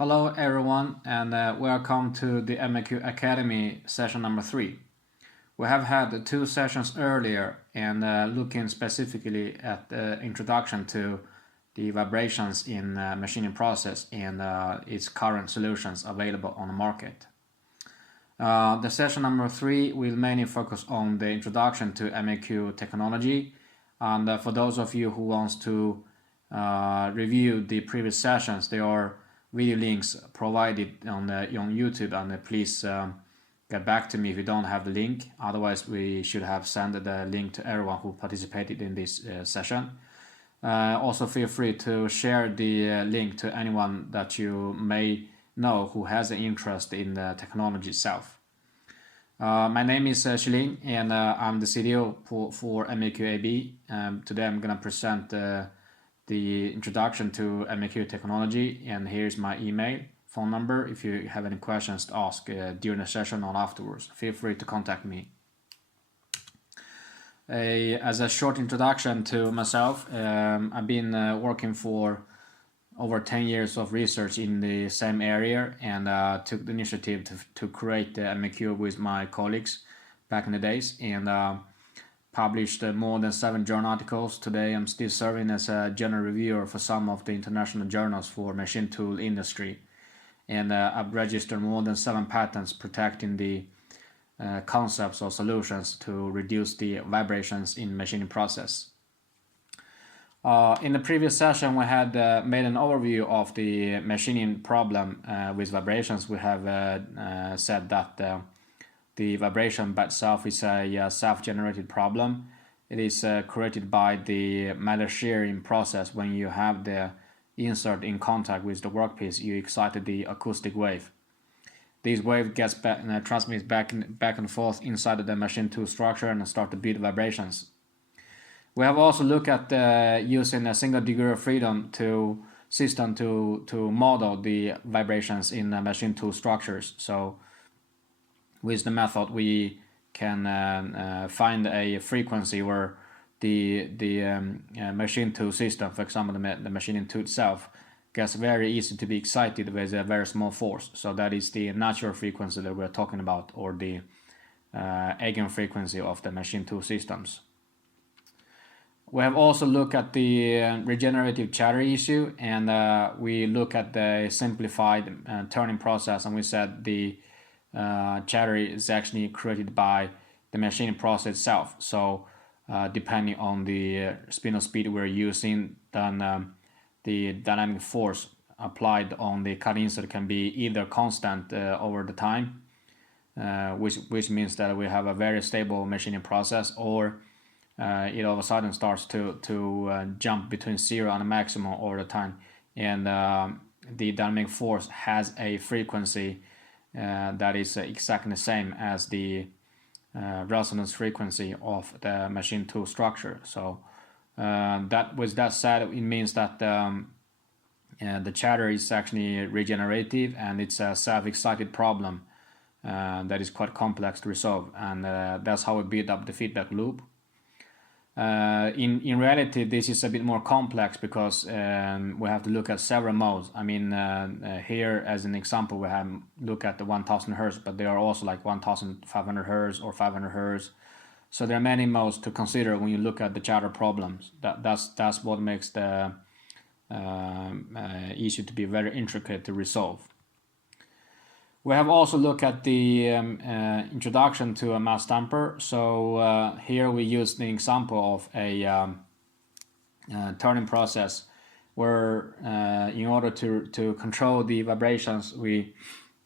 Hello everyone and welcome to the MAQ Academy session number 3. We have had 2 sessions earlier and looking specifically at the introduction to the vibrations in machining process and its current solutions available on the market. The session number 3 will mainly focus on the introduction to MAQ technology, and for those of you who wants to review the previous sessions, there are video links provided on YouTube, and please get back to me if you don't have the link. Otherwise, we should have sent the link to everyone who participated in this session. Also, feel free to share the link to anyone that you may know who has an interest in the technology itself. My name is Shilin, and I'm the CDO for MAQ AB. Today I'm going to present the introduction to MAQ technology, and here's my email, phone number. If you have any questions to ask during the session or afterwards, feel free to contact me. As a short introduction to myself, I've been working for over 10 years of research in the same area, and took the initiative to create the MAQ with my colleagues back in the days, and published more than 7 journal articles. Today I'm still serving as a general reviewer for some of the international journals for machine tool industry, and I've registered more than 7 patents protecting the concepts or solutions to reduce the vibrations in machining process. In the previous session we had made an overview of the machining problem with vibrations. We have said that the vibration by itself is a self-generated problem. It is created by the metal shearing process. When you have the insert in contact with the workpiece, you excited the acoustic wave. This wave gets transmits back and forth inside of the machine tool structure and start to build vibrations. We have also looked at using a single degree of freedom system to model the vibrations in machine tool structures. So with the method we can find a frequency where the machine tool system, for example the machining tool itself, gets very easy to be excited with a very small force. So that is the natural frequency that we're talking about, or the eigenfrequency of the machine tool systems. We have also looked at the regenerative chatter issue, and we look at the simplified turning process, and we said the chatter is actually created by the machining process itself. So depending on the spindle speed we're using, then the dynamic force applied on the cut insert can be either constant over the time, which means that we have a very stable machining process, or it all of a sudden starts to jump between 0 and a maximum over the time, and the dynamic force has a frequency that is exactly the same as the resonance frequency of the machine tool structure. So with that said, it means that the chatter is actually regenerative, and it's a self-excited problem that is quite complex to resolve, and that's how we build up the feedback loop. In reality, this is a bit more complex because we have to look at several modes. I mean, here as an example, we have look at the 1000 Hertz, but there are also like 1500 Hertz or 500 Hertz. So there are many modes to consider when you look at the chatter problems. That's what makes the issue to be very intricate to resolve. We have also looked at the introduction to a mass damper. So here we use the example of a turning process where in order to control the vibrations, we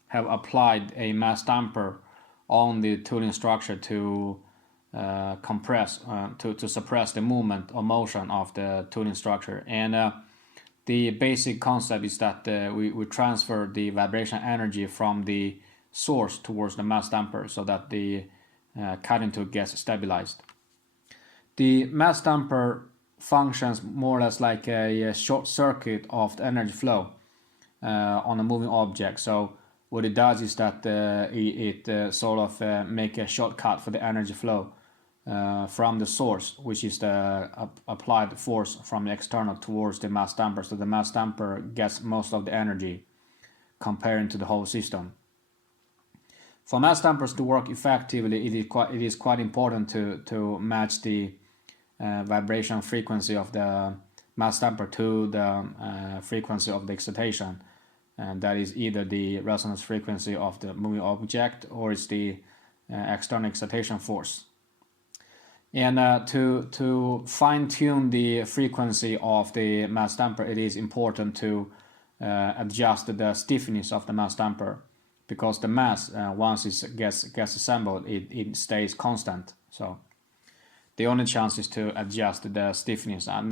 have applied a mass damper on the tooling structure to compress, to suppress the movement or motion of the tooling structure. And the basic concept is that we transfer the vibration energy from the source towards the mass damper so that the cutting tool gets stabilized. The mass damper functions more or less like a short circuit of the energy flow on a moving object. So what it does is that it sort of make a shortcut for the energy flow from the source, which is the applied force from the external towards the mass damper. So the mass damper gets most of the energy comparing to the whole system. For mass dampers to work effectively, it is quite important to match the vibration frequency of the mass damper to the frequency of the excitation, and that is either the resonance frequency of the moving object or it's the external excitation force. And to fine-tune the frequency of the mass damper, it is important to adjust the stiffness of the mass damper, because the mass, once it gets assembled, it stays constant. So the only chance is to adjust the stiffness, and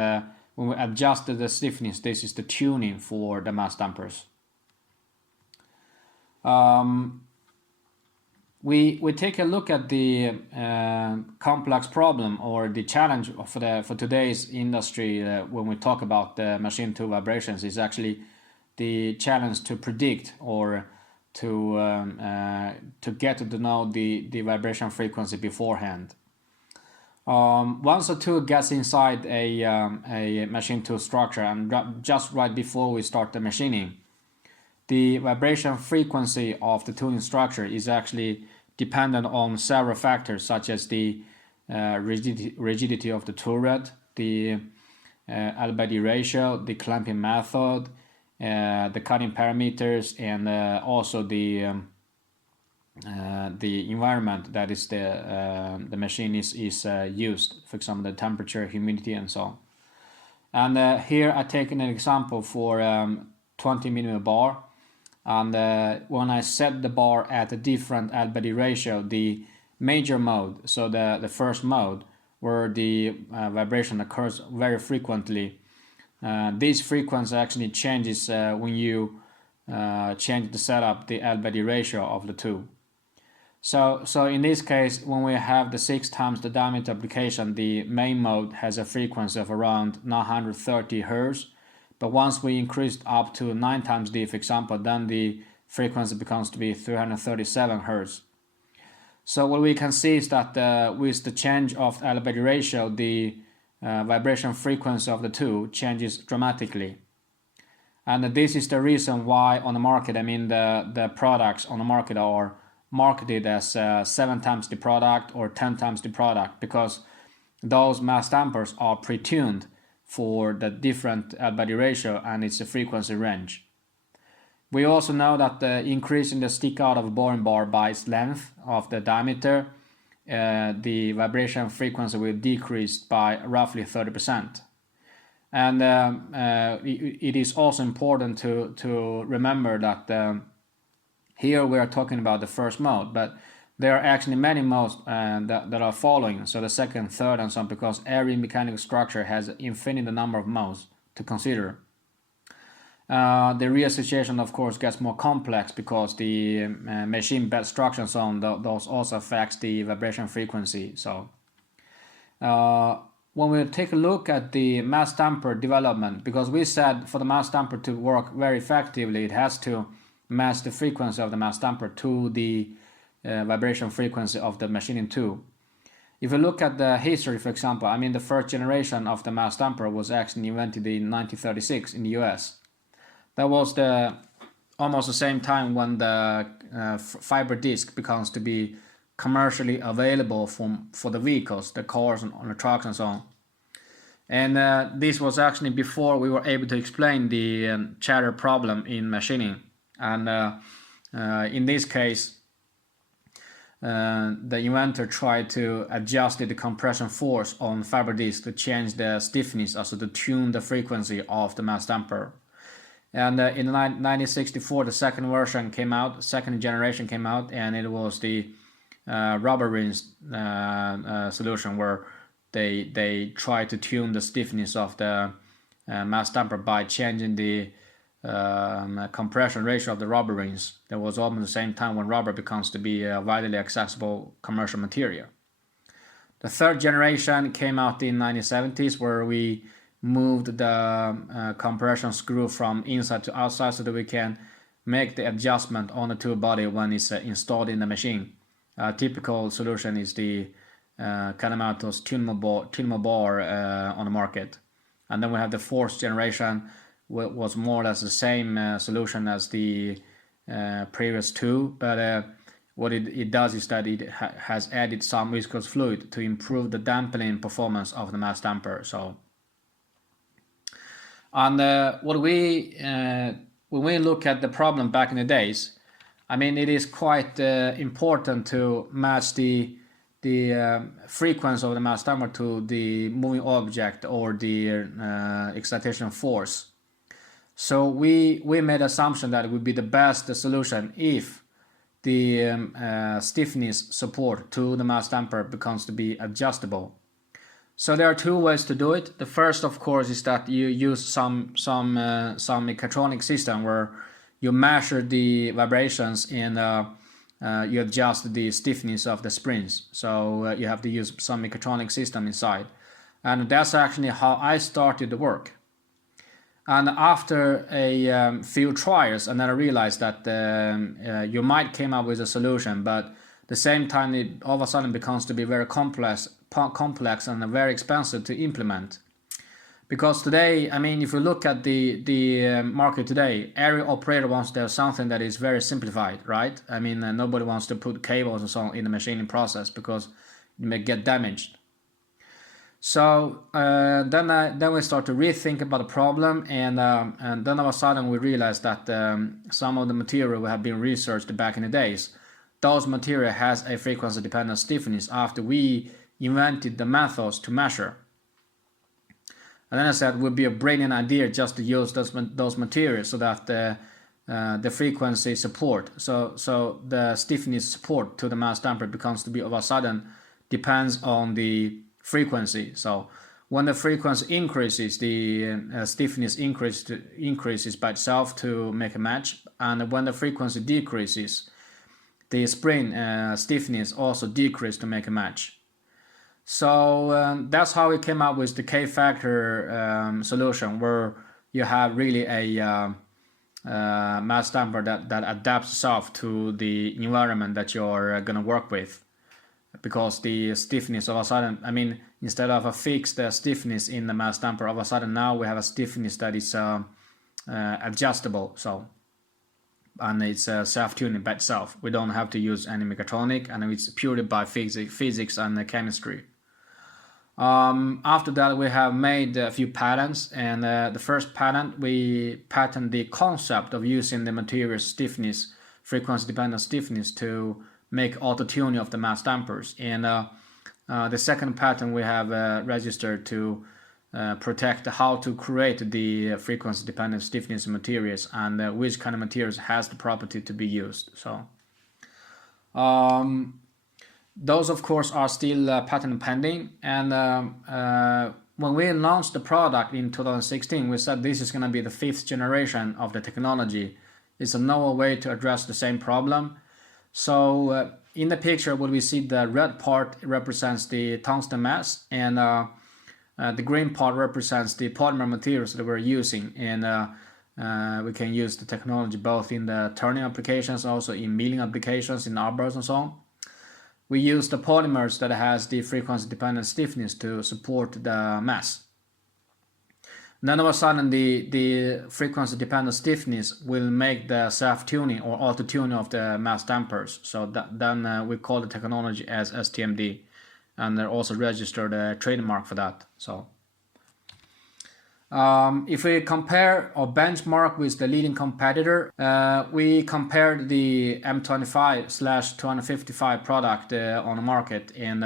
when we adjust the stiffness, this is the tuning for the mass dampers. We take a look at the complex problem or the challenge for today's industry when we talk about the machine tool vibrations is actually the challenge to predict or to get to know the vibration frequency beforehand. Once a tool gets inside a machine tool structure, and just right before we start the machining, the vibration frequency of the tooling structure is actually dependent on several factors, such as the rigidity of the tool rod, the L/D ratio, the clamping method, the cutting parameters, and also the environment that is the machine is used. For example, the temperature, humidity, and so on. And here I take an example for 20mm bar. And when I set the bar at a different L/D ratio, the major mode, so the first mode, where the vibration occurs very frequently, this frequency actually changes when you change the setup, the L/D ratio of the tool. So in this case, when we have the 6 times the diameter application, the main mode has a frequency of around 930 Hz. But once we increase up to 9 times D, for example, then the frequency becomes to be 337 Hz. So what we can see is that with the change of L/D ratio, the vibration frequency of the tool changes dramatically. And this is the reason why on the market, I mean the products on the market are marketed as 7 times the product or 10 times the product, because those mass dampers are pre-tuned for the different L/D ratio and its frequency range. We also know that the increase in the stick out of a boring bar by its length of the diameter, the vibration frequency will decrease by roughly 30%. And it is also important to remember that here we are talking about the first mode, but there are actually many modes that are following, so the second, third, and so on, because every mechanical structure has an infinite number of modes to consider. The reassociation, of course, gets more complex because the machine bed structure and so on, those also affects the vibration frequency. So when we take a look at the mass damper development, because we said for the mass damper to work very effectively, it has to match the frequency of the mass damper to the vibration frequency of the machining tool. If you look at the history, for example, I mean the first generation of the mass damper was actually invented in 1936 in the US. That was almost the same time when the fiber disc becomes to be commercially available for the vehicles, the cars and on the trucks and so on. And this was actually before we were able to explain the chatter problem in machining. And in this case, the inventor tried to adjust the compression force on fiber disc to change the stiffness, also to tune the frequency of the mass damper. And in 1964, the second version came out, second generation came out, and it was the rubber rings solution, where they tried to tune the stiffness of the mass damper by changing the compression ratio of the rubber rings. That was almost the same time when rubber becomes to be a widely accessible commercial material. The third generation came out in 1970s, where we moved the compression screw from inside to outside so that we can make the adjustment on the tool body when it's installed in the machine. A typical solution is the Kanematos tunable bar on the market. And then we have the fourth generation, was more or less the same solution as the previous two, but what it does is that it has added some viscous fluid to improve the dampening performance of the mass damper. So, and when we look at the problem back in the days, I mean, it is quite important to match the frequency of the mass damper to the moving object or the excitation force. So we made assumption that it would be the best solution if the stiffness support to the mass damper becomes to be adjustable. So there are two ways to do it. The first, of course, is that you use some mechatronic system where you measure the vibrations and you adjust the stiffness of the springs. So you have to use some mechatronic system inside, and that's actually how I started the work. And after a few trials, and then I realized that you might came up with a solution, but at the same time it all of a sudden becomes to be very complex and very expensive to implement. Because today, I mean, if you look at the market today, every operator wants to have something that is very simplified, right? I mean, nobody wants to put cables and so on in the machining process because it may get damaged. So then we start to rethink about the problem, and then all of a sudden we realized that some of the material we have been researched back in the days, those material has a frequency dependent stiffness after we invented the methods to measure. And then I said it would be a brilliant idea just to use those materials so that the frequency support, so the stiffness support to the mass damper becomes to be all of a sudden depends on the frequency. So when the frequency increases, the stiffness increases by itself to make a match, and when the frequency decreases, the spring stiffness also decreases to make a match. So that's how we came up with the K-factor solution, where you have really a mass damper that adapts itself to the environment that you're going to work with. Because the stiffness all of a sudden, I mean, instead of a fixed stiffness in the mass damper, all of a sudden now we have a stiffness that is adjustable. So, and it's self-tuning by itself. We don't have to use any mechatronic, and it's purely by physics and chemistry. After that, we have made a few patents, and the first patent, we patented the concept of using the material's stiffness, frequency-dependent stiffness, to make auto-tuning of the mass dampers. And the second patent we have registered to protect how to create the frequency-dependent stiffness materials and which kind of materials has the property to be used. So those of course are still patent pending, and when we launched the product in 2016, we said this is going to be the 5th generation of the technology. It's a novel way to address the same problem. So in the picture, what we see, the red part represents the tungsten mass, and the green part represents the polymer materials that we're using. And we can use the technology both in the turning applications, also in milling applications, in arbors and so on. We use the polymers that has the frequency-dependent stiffness to support the mass. Then all of a sudden the frequency-dependent stiffness will make the self-tuning or auto-tuning of the mass dampers. So then we call the technology as STMD, and they're also registered a trademark for that. So if we compare or benchmark with the leading competitor, we compared the M25-255 product on the market and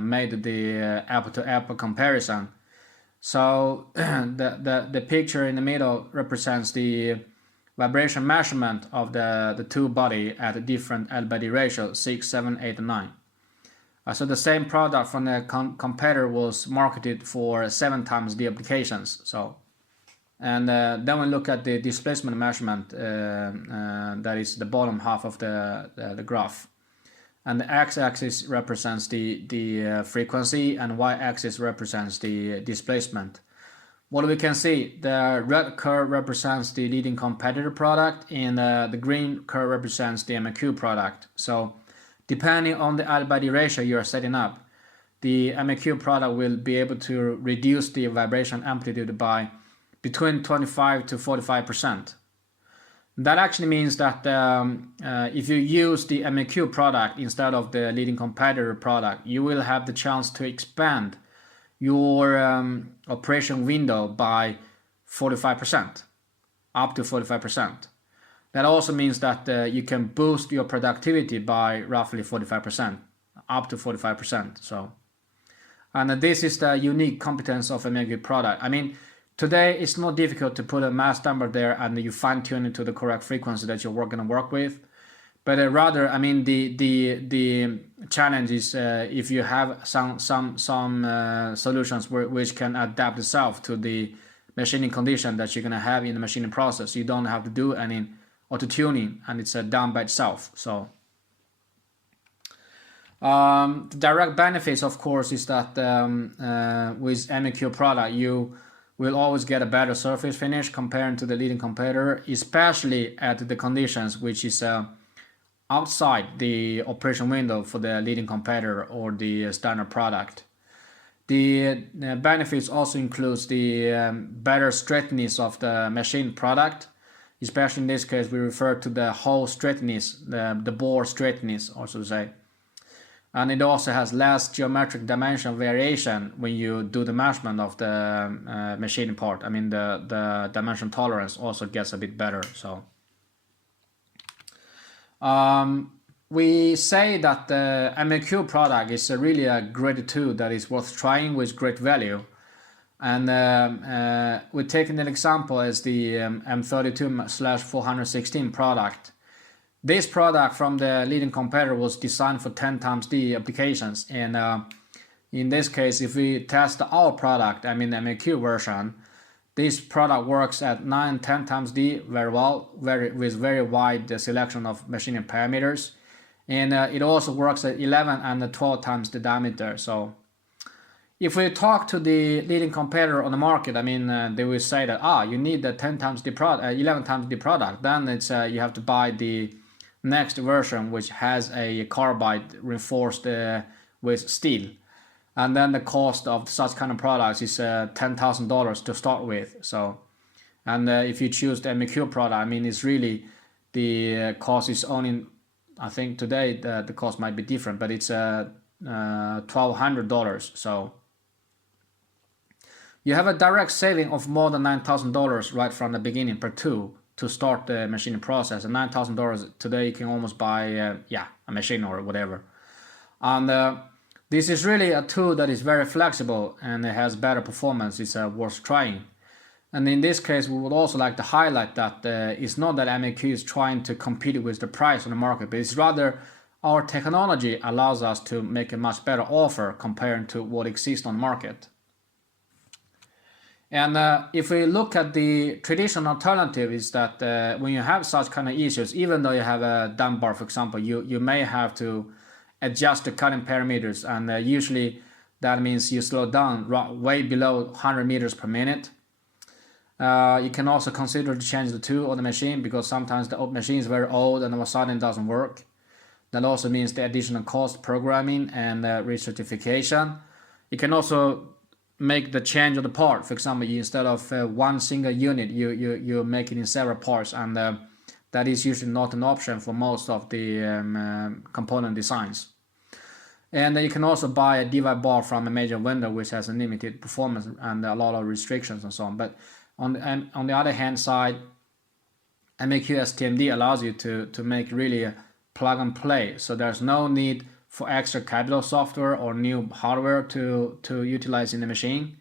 made the apple-to-apple comparison. So the picture in the middle represents the vibration measurement of the two body at a different L/D ratio 6, 7, 8, and 9. So the same product from the competitor was marketed for 7 times the applications. So, and then we look at the displacement measurement, that is the bottom half of the graph. And the x-axis represents the frequency, and y-axis represents the displacement. What we can see, the red curve represents the leading competitor product, and the green curve represents the MAQ product. So depending on the L/D ratio you are setting up, the MAQ product will be able to reduce the vibration amplitude by between 25 to 45%. That actually means that if you use the MAQ product instead of the leading competitor product, you will have the chance to expand your operation window by 45%, up to 45%. That also means that you can boost your productivity by roughly 45%, up to 45%. So, and this is the unique competence of a MAQ product. I mean, today it's not difficult to put a mass number there and you fine tune it to the correct frequency that you're going to work with. But rather, I mean, the challenge is if you have some solutions which can adapt itself to the machining condition that you're going to have in the machining process. You don't have to do any auto tuning, and it's done by itself. So the direct benefits, of course, is that with MAQ product you will always get a better surface finish compared to the leading competitor, especially at the conditions which is outside the operation window for the leading competitor or the standard product. The benefits also includes the better straightness of the machine product, especially in this case we refer to the hole straightness, the bore straightness, also say. And it also has less geometric dimension variation when you do the measurement of the machining part. I mean, the dimension tolerance also gets a bit better. So we say that the MAQ product is really a great tool that is worth trying with great value. And we take an example as the M32/416 product. This product from the leading competitor was designed for 10 times D applications, and in this case, if we test our product, I mean the MAQ version, this product works at 9-10 times D very well, with very wide selection of machining parameters, and it also works at 11 and 12 times the diameter. So if we talk to the leading competitor on the market, I mean they will say that you need the 10 times the product, 11 times the product. Then it's you have to buy the next version, which has a carbide reinforced with steel, and then the cost of such kind of products is $10,000 to start with. So, and if you choose the MAQ product, I mean it's really the cost is only, I think today the cost might be different, but it's $1,200. So you have a direct saving of more than $9,000 right from the beginning per tool to start the machining process. And $9,000 today you can almost buy a machine or whatever. And this is really a tool that is very flexible and it has better performance. It's worth trying. And in this case, we would also like to highlight that it's not that MAQ is trying to compete with the price on the market, but it's rather our technology allows us to make a much better offer compared to what exists on the market. And if we look at the traditional alternative, is that when you have such kind of issues, even though you have a dump bar, for example, you may have to adjust the cutting parameters, and usually that means you slow down way below 100 meters per minute. You can also consider to change the tool on the machine, because sometimes the machine is very old and all of a sudden it doesn't work. That also means the additional cost programming and recertification. You can also make the change of the part. For example, instead of one single unit, you make it in several parts, and that is usually not an option for most of the component designs. And you can also buy a divide bar from a major vendor which has a limited performance and a lot of restrictions and so on. But on the other hand side, MAQ STMD allows you to make really a plug and play. So there's no need for extra Capto software or new hardware to utilize in the machine.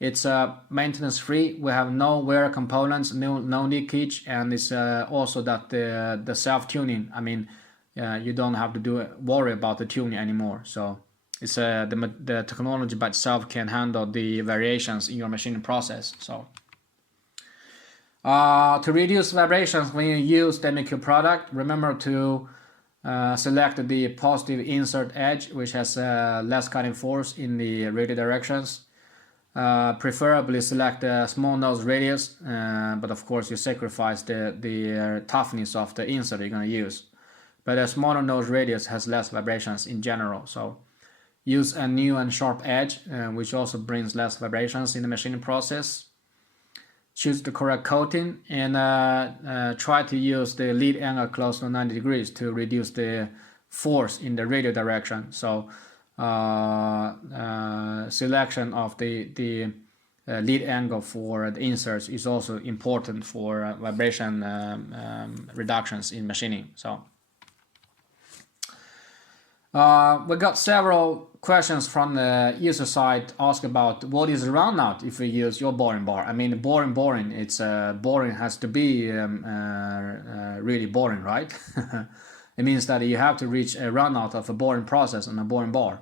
It's maintenance free. We have no wear components, no leakage, and it's also that the self-tuning, I mean, you don't have to worry about the tuning anymore. So it's the technology by itself can handle the variations in your machining process. So to reduce vibrations when you use the MAQ product, remember to select the positive insert edge, which has less cutting force in the radial directions. Preferably select a small nose radius, but of course you sacrifice the toughness of the insert you're going to use. But a smaller nose radius has less vibrations in general. So use a new and sharp edge, which also brings less vibrations in the machining process. choose the correct coating, and try to use the lead angle close to 90 degrees to reduce the force in the radial direction. So selection of the lead angle for the inserts is also important for vibration reductions in machining. So we got several questions from the user side ask about what is runout if we use your boring bar. I mean, boring. It's boring has to be really boring, right? It means that you have to reach a runout of a boring process on a boring bar.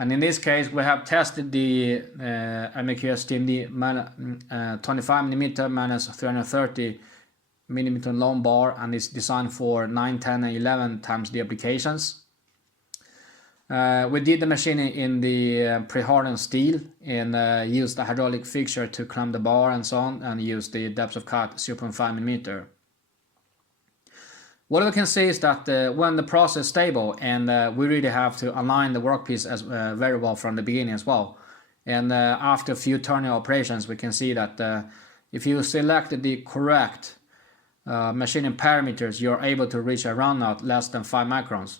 And in this case, we have tested the MAQ STMD 25mm minus 330 millimeter long bar, and it's designed for 9, 10, and 11 times the applications. We did the machining in the pre-hardened steel and used a hydraulic fixture to clamp the bar and so on, and used the depth of cut 0.5 millimeter. What we can see is that when the process is stable, and we really have to align the workpiece as very well from the beginning as well. And after a few turning operations, we can see that if you select the correct machining parameters, you're able to reach a runout less than 5 microns.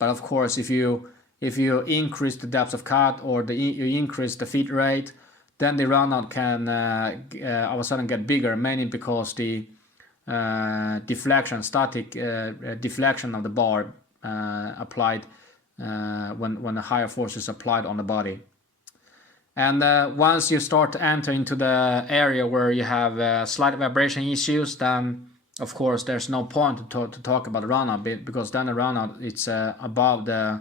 But of course, if you increase the depth of cut or you increase the feed rate, then the runout can all of a sudden get bigger, mainly because the static deflection of the bar applied when a higher force is applied on the body. And once you start to enter into the area where you have slight vibration issues, then of course there's no point to talk about the runout bit, because then the runout it's above the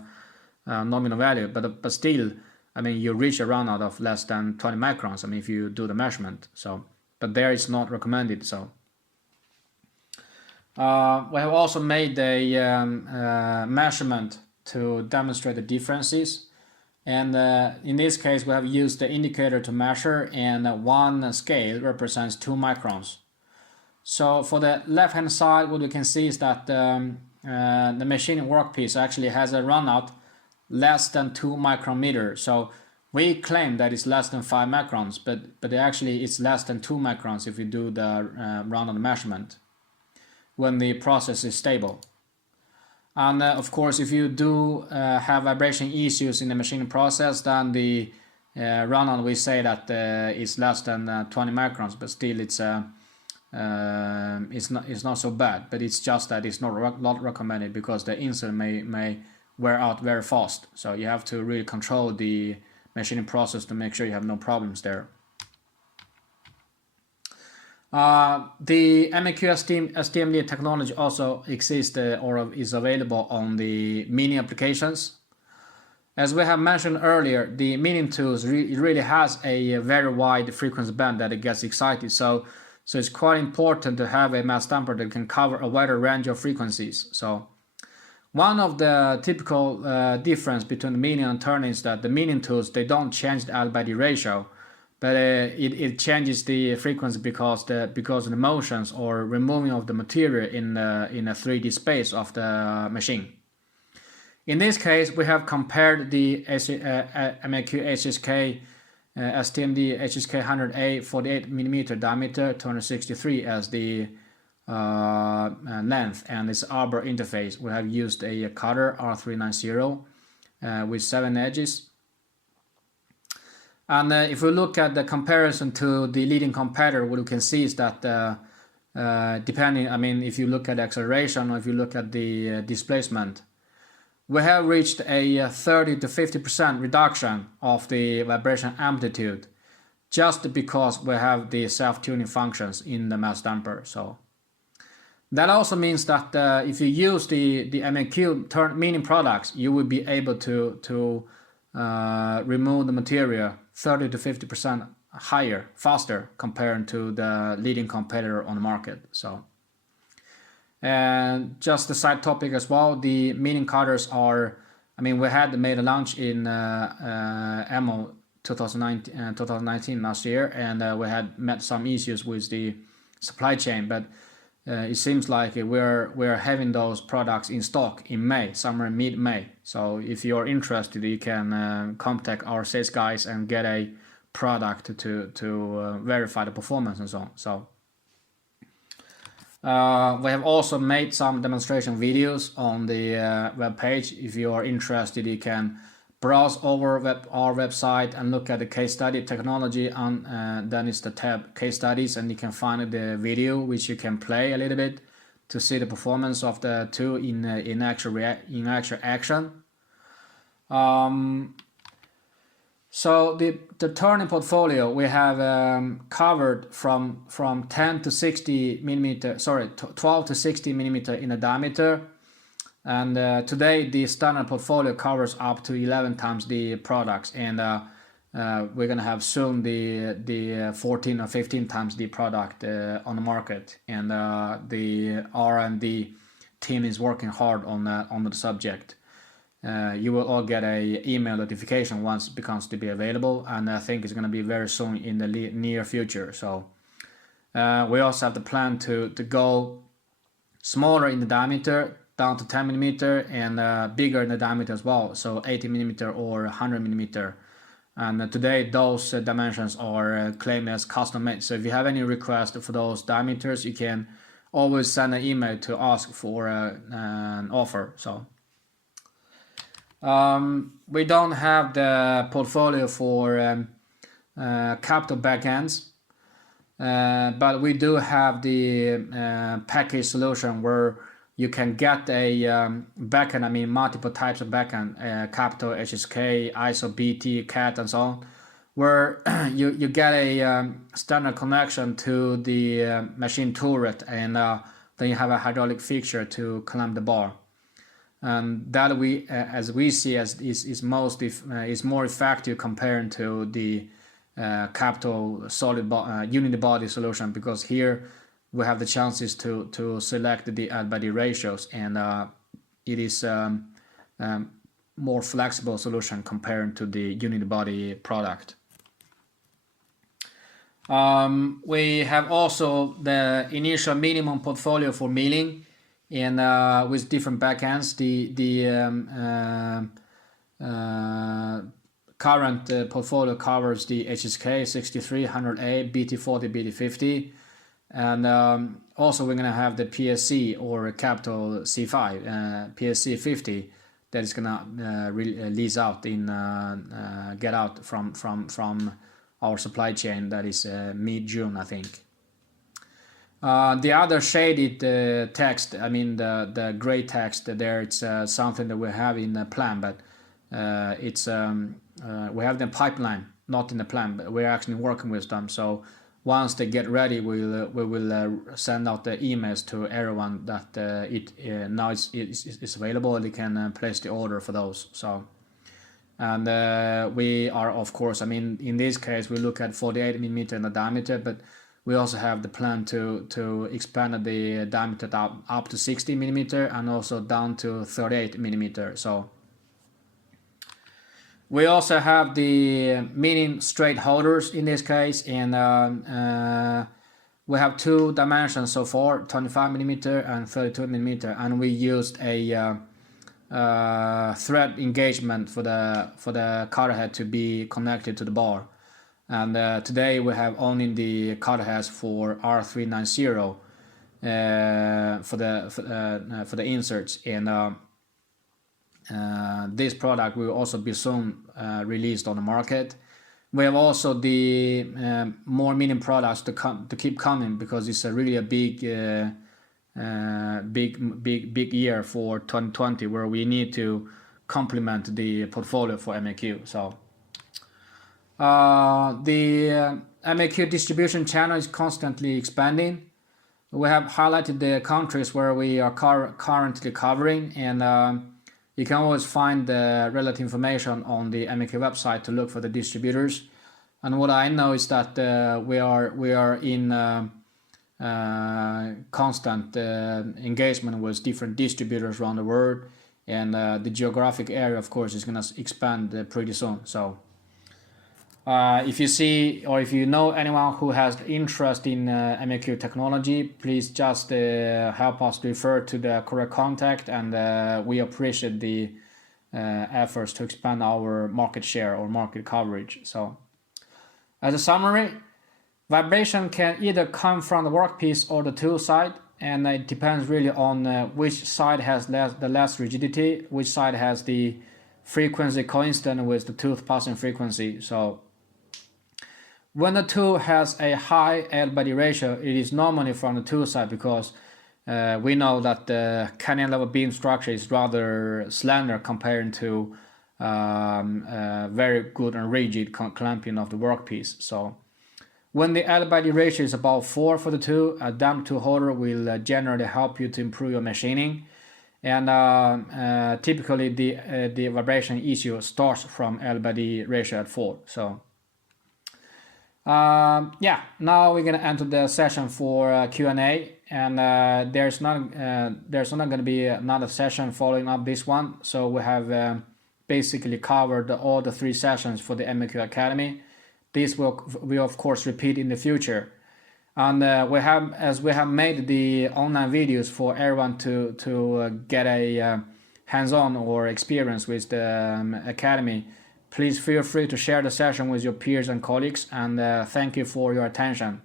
nominal value. But still, I mean, you reach a runout of less than 20 microns. I mean, if you do the measurement. So, but there it's not recommended. So. We have also made a measurement to demonstrate the differences, and in this case we have used the indicator to measure, and one scale represents 2 microns. So for the left hand side, what we can see is that the machining workpiece actually has a runout less than 2 micrometers. So we claim that it's less than 5 microns, but actually it's less than 2 microns if you do the runout measurement when the process is stable. And of course, if you do have vibration issues in the machining process, then the runout, we say that is less than 20 microns, but still it's not so bad. But it's just that it's not recommended because the insert may wear out very fast. So you have to really control the machining process to make sure you have no problems there. The MAQ STMD technology also exists or is available on the milling applications. As we have mentioned earlier, the milling tools really has a very wide frequency band that it gets excited. So it's quite important to have a mass stamper that can cover a wider range of frequencies. So one of the typical difference between the milling and turning is that the milling tools, they don't change the L/D ratio. But it changes the frequency because of the motions or removing of the material in a 3D space of the machine. In this case, we have compared the MAQ HSK STMD HSK 100A 48mm diameter 263 as the length, and its arbor interface. We have used a cutter R390 with 7 edges. And if we look at the comparison to the leading competitor, what you can see is that depending, I mean, if you look at acceleration or if you look at the displacement, we have reached a 30 to 50% reduction of the vibration amplitude just because we have the self-tuning functions in the mass damper. So that also means that if you use the MAQ milling products, you will be able to remove the material 30 to 50% higher, faster compared to the leading competitor on the market. So, and just a side topic as well, the milling cutters are, I mean, we had made a launch in EMO 2019 last year, and we had met some issues with the supply chain, but it seems like we're having those products in stock in May, somewhere mid-May. So if you're interested, you can contact our sales guys and get a product to verify the performance and so on. So we have also made some demonstration videos on the web page. If you are interested, you can browse over our website and look at the case study technology, and then it's the tab case studies, and you can find the video which you can play a little bit to see the performance of the two in actual action. So the turning portfolio we have covered from 10 to 60 millimeter, 12 to 60 millimeter in the diameter, and today the standard portfolio covers up to 11 times the products, and we're gonna have soon the 14 or 15 times the product on the market, and the R&D team is working hard on the subject. You will all get a email notification once it becomes to be available, and I think it's going to be very soon in the near future. So we also have the plan to go smaller in the diameter, down to 10 millimeter, and bigger in the diameter as well, so 80 millimeter or 100 millimeter. And today those dimensions are claimed as custom made. So if you have any request for those diameters, you can always send an email to ask for an offer. So we don't have the portfolio for Capto backends, but we do have the package solution where you can get a backend, I mean multiple types of backend, Capto, HSK, ISO, BT, CAT, and so on, where you get a standard connection to the machine turret, and then you have a hydraulic fixture to clamp the bar. And that as we see, is more effective compared to the Capto solid unity body solution, because here we have the chances to select the add-body ratios, and it is more flexible solution compared to the unity body product. We have also the initial minimum portfolio for milling, and with different backends. The current portfolio covers the HSK 63, 100A, BT40, BT50, and also we're gonna have the PSC or Capto C5, PSC 50, that is gonna release out in get out from our supply chain. That is mid-June, I think. The other shaded text, I mean the gray text there, it's something that we have in the plan, but it's we have the pipeline, not in the plan, but we're actually working with them. So once they get ready, we will send out the emails to everyone that now it's available, and they can place the order for those. So, and we are, of course, I mean in this case we look at 48 millimeter in the diameter, but we also have the plan to expand the diameter up to 60 millimeter and also down to 38 millimeter. So we also have the milling straight holders in this case, and we have two dimensions so far, 25 millimeter and 32 millimeter, and we used a thread engagement for the cutter head to be connected to the bar. And today we have only the cutter heads for R390 for the inserts, and this product will also be soon released on the market. We have also the more milling products to keep coming, because it's really a big year for 2020, where we need to complement the portfolio for MAQ. So the MAQ distribution channel is constantly expanding. We have highlighted the countries where we are currently covering, and you can always find the relative information on the MAQ website to look for the distributors. And what I know is that we are in constant engagement with different distributors around the world, and the geographic area, of course, is going to expand pretty soon. So if you see, or if you know anyone who has interest in MAQ technology, please just help us to refer to the correct contact, and we appreciate the efforts to expand our market share or market coverage. So As a summary, vibration can either come from the workpiece or the tool side, and it depends really on which side has the less rigidity, which side has the frequency coincident with the tooth passing frequency. So when the tool has a high L-body ratio, it is normally from the tool side, because we know that the canyon level beam structure is rather slender compared to very good and rigid clamping of the workpiece. So when the L-body ratio is about 4 for the tool, a damp tool holder will generally help you to improve your machining. And typically the vibration issue starts from L-body ratio at 4. So yeah, now we're gonna enter the session for Q&A, and there's not gonna be another session following up this one. So we have basically covered all the 3 sessions for the MAQ Academy. This will of course repeat in the future, and we have made the online videos for everyone to get a hands-on or experience with the Academy. Please feel free to share the session with your peers and colleagues, and thank you for your attention.